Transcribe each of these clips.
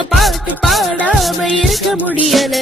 இந்த பாட்டு பாடாம இருக்க முடியல.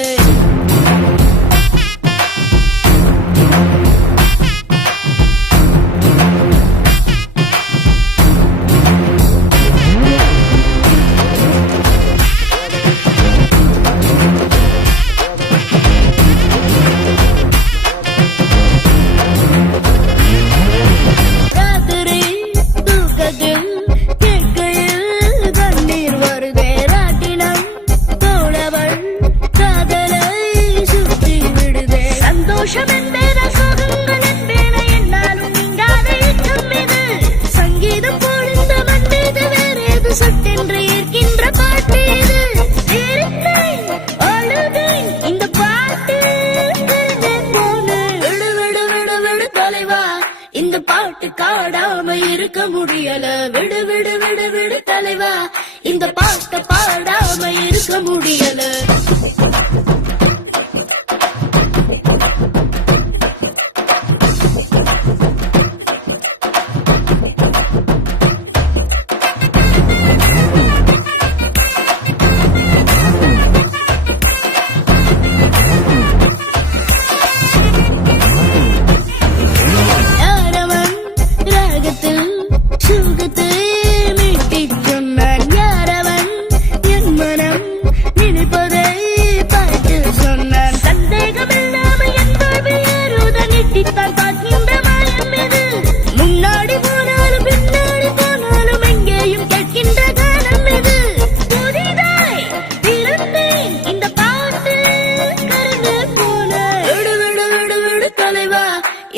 இந்த பாட்டு காடாம இருக்க முடியல. விடு விடு விடு விடு தலைவா, இந்த பாட்டு பாடாம இருக்க முடியல.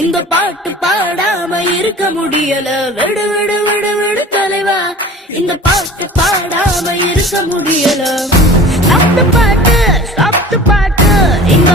இந்த பாட்டு பாடாம இருக்க முடியல. விடு விடு விடு விடு தலைவா, இந்த பாட்டு பாடாம இருக்க முடியல. சாப்பிட்டு பாட்டு இந்த